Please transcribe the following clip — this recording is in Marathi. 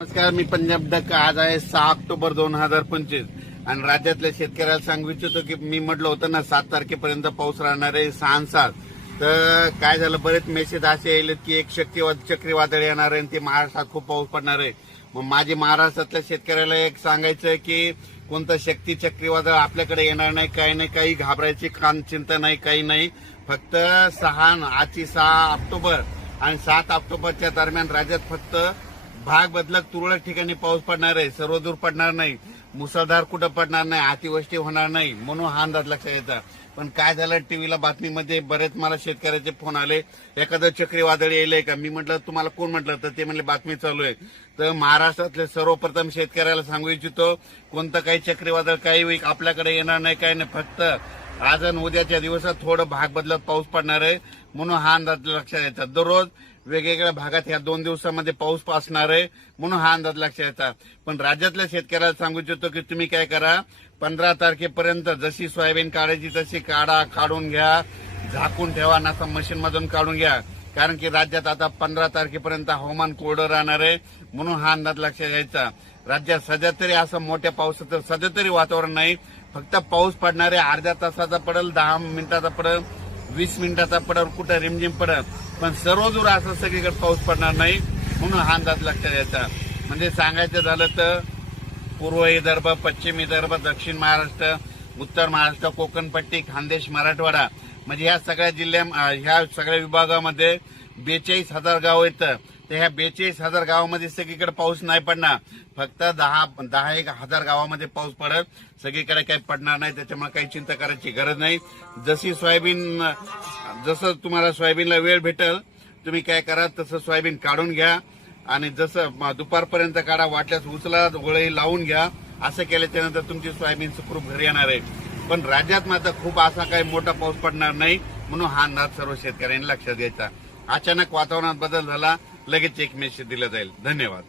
नमस्कार, मी पंजाब डक. आज आहे 6 ऑक्टोबर 2025 आणि राज्यातल्या शेतकऱ्याला सांगू इच्छितो की मी म्हटलं होतं ना 7 तारखेपर्यंत पाऊस राहणार आहे 6 आणि 7. तर काय झालं, बरेच मेसेज असे येईल की एक चक्रीवादळ येणार आहे आणि ते महाराष्ट्रात खूप पाऊस पडणार आहे. मग माझे महाराष्ट्रातल्या शेतकऱ्याला एक सांगायचं की कोणतं शक्ती चक्रीवादळ आपल्याकडे येणार नाही, काही नाही, काही घाबरायची चिंता नाही, काही नाही. फक्त आजची 6 ऑक्टोबर आणि 7 ऑक्टोबरच्या दरम्यान राज्यात फक्त भाग बदलक तुरळक ठिकाणी पाऊस पडणार आहे, सर्वदूर पडणार नाही, मुसळधार कुठं पडणार नाही, अतिवृष्टी होणार नाही, म्हणून हा अंदाज लक्षात येतात. पण काय झालं, टीव्हीला बातमीमध्ये बरेच मला शेतकऱ्याचे फोन आले, एखादं चक्रीवादळ येईल का. मी म्हटलं तुम्हाला कोण म्हटलं, तर ते म्हणले बातमी चालू आहे. तर महाराष्ट्रातले सर्वप्रथम शेतकऱ्याला सांगू इच्छितो, कोणतं काही चक्रीवादळ काही आपल्याकडे येणार नाही, काही नाही. फक्त आज आणि उद्याच्या दिवसात थोडं भाग बदलत पाऊस पडणार आहे, म्हणून हा अंदाज लक्षात येतात. दररोज वेगवेगळ्या भागात ह्या 2 दिवसामध्ये पाऊस असणार आहे, म्हणून हा अंदाज लक्षात येतात. पण राज्यातल्या शेतकऱ्याला सांगू इच्छितो की तुम्ही काय करा, 15 तारखेपर्यंत जशी सोयाबीन काढायची तशी काढून घ्या, झाकून ठेवा, नका मशीनमधून काढून घ्या. कारण की राज्यात आता 15 तारखेपर्यंत हवामान कोरडं राहणार आहे, म्हणून हा अंदाज लक्षात यायचा. राज्यात सध्या तरी असं मोठ्या पावसाचं सध्या तरी वातावरण नाही. फक्त पाऊस पडणारे अर्ध्या तासाचा पडेल, 10 मिनिटाचा पडेल, 20 मिनिटाचा पडेल, कुठं रिमझिम पडेल, पण सर्वदूर असं सगळीकडे पाऊस पडणार नाही, म्हणून हा अंदाज लक्षात यायचा. म्हणजे सांगायचं झालं तर पूर्व विदर्भ, पश्चिम विदर्भ, दक्षिण महाराष्ट्र, उत्तर महाराष्ट्र, कोकणपट्टी, खानदेश, मराठवाडा, म्हणजे ह्या सगळ्या ह्या सगळ्या विभागामध्ये 42,000 गाव येतं. तर ह्या 42,000 गावामध्ये सगळीकडे पाऊस नाही पडणार. फक्त 10,000 गावामध्ये पाऊस पडत, सगळीकडे काही पडणार नाही. त्याच्यामुळे काही चिंता करायची गरज नाही. जसं तुम्हाला सोयाबीनला वेळ भेटेल, तुम्ही काय करा, तसं सोयाबीन काढून घ्या आणि जसं दुपारपर्यंत काढा, वाटल्यास उचला, वळी लावून घ्या. असं केल्याच्या नंतर तुमची सोयाबीन सुखरूप घरी येणार आहे. पण राज्यात मात्र खूप असा काही मोठा पाऊस पडणार नाही, म्हणून हा अंदाज सर्व शेतकऱ्यांनी लक्षात घ्यायचा. अचानक वातावरणात बदल झाला, लगेच एक मेसेज दिला जाईल. धन्यवाद.